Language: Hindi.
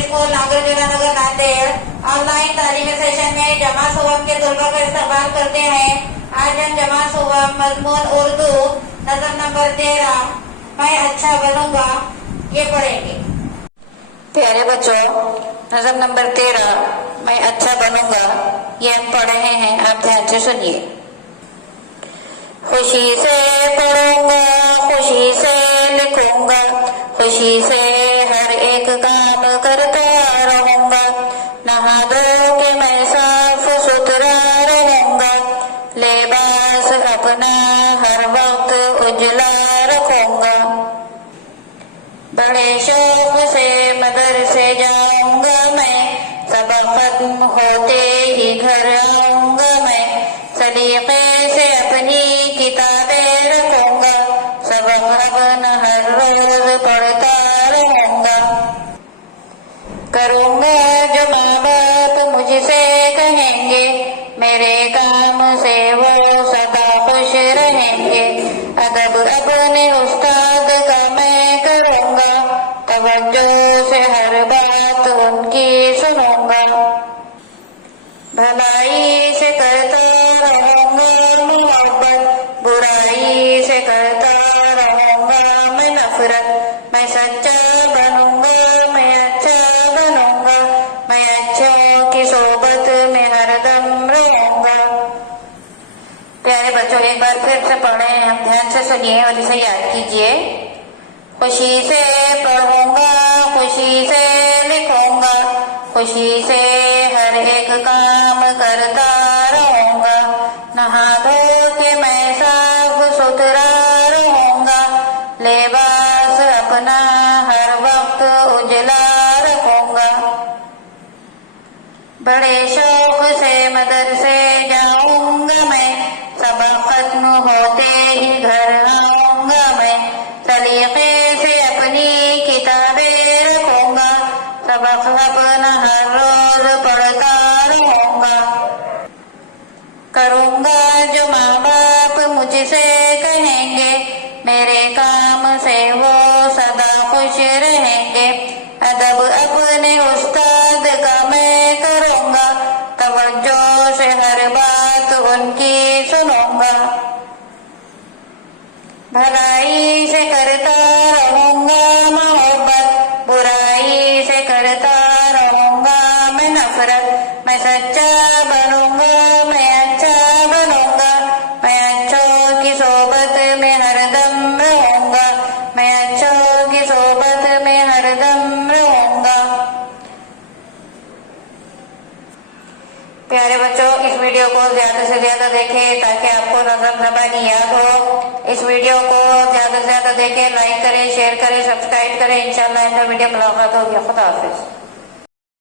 स्कूल नागरजुना नगर नांदेड़ ऑनलाइन तालीमी सेशन में जमा सुवम के तलबा का इस्तेमाल करते हैं। आज हम जमा सुवम मजमून उर्दू नजम नंबर 13 मैं अच्छा बनूंगा ये पढ़ेंगे। प्यारे बच्चों, नजम नंबर 13 मैं अच्छा बनूंगा ये हम पढ़ रहे हैं, आप ध्यान से सुनिए। खुशी से पढ़ूंगा, खुशी से लिखूंगा, खुशी से हर एक काम करता रहूंगा, नहा धो के मैं साफ सुथरा रहूंगा, लिबास अपना हर वक्त उजला रखूंगा, बड़े शौक से मदरसे जाऊंगा मैं, सबक खत्म होते ही घर आऊंगा मैं, सलीके से अपनी किताबें रखूंगा, सबक अपना हर रोज पढ़ता रहूंगा, करूंगा जो माँ बाप मुझसे कहेंगे, मेरे काम से वो सदा खुश रहेंगे, अदब अपने उस्ताद का मैं करूंगा, तवज्जो से हर बात उनकी सुनूंगा, भलाई से करता रहूंगा मोहब्बत, बुराई से करता रहूंगा मैं नफरत, मैं सच्चा बनूंगा, मैं अच्छा बनूंगा, मैं अच्छों की सोबत में हरदम रहूंगा। प्यारे बच्चों, एक बार फिर से पढ़े, हम ध्यान से सुनिए और इसे याद कीजिए। खुशी से पढ़ूंगा, खुशी से लिखूंगा, खुशी से हर एक काम करता रहूंगा, नहा धो के मैं साफ सुथरा रहूंगा, लिबास अपना हर वक्त उजला रखूंगा, बड़े शौक से मदरसे जाऊंगा मैं, सबक खत्म होते ही घर आऊंगा मैं, सलीके से अपनी किताबें रखूंगा, सबक अपना हर रोज पढ़ता रहूंगा, करूंगा जो माँ बाप मुझसे कहेंगे, मेरे काम से वो सदा खुश रहेंगे, अदब अपने उस्ताद का मैं करूंगा, तवज्जो से हर बात उनकी सुनूंगा, भलाई से करता रहूंगा मोहब्बत, बुराई से करता रहूंगा मैं नफरत, मैं सच्चा बनूंगा, मैं अच्छा बनूंगा, मैं अच्छों की सोबत में हरदम रहूंगा, मैं अच्छों की सोबत में हरदम रहूंगा। प्यारे बच्चों, इस वीडियो को ज्यादा से ज्यादा देखें ताकि आपको नज़म ज़बानी याद हो। इस वीडियो को ज्यादा से ज्यादा देखें, लाइक करें, शेयर करें, सब्सक्राइब करें। इंशाल्लाह इंटर वीडियो मुलाकात होगी। खुदा हाफिज।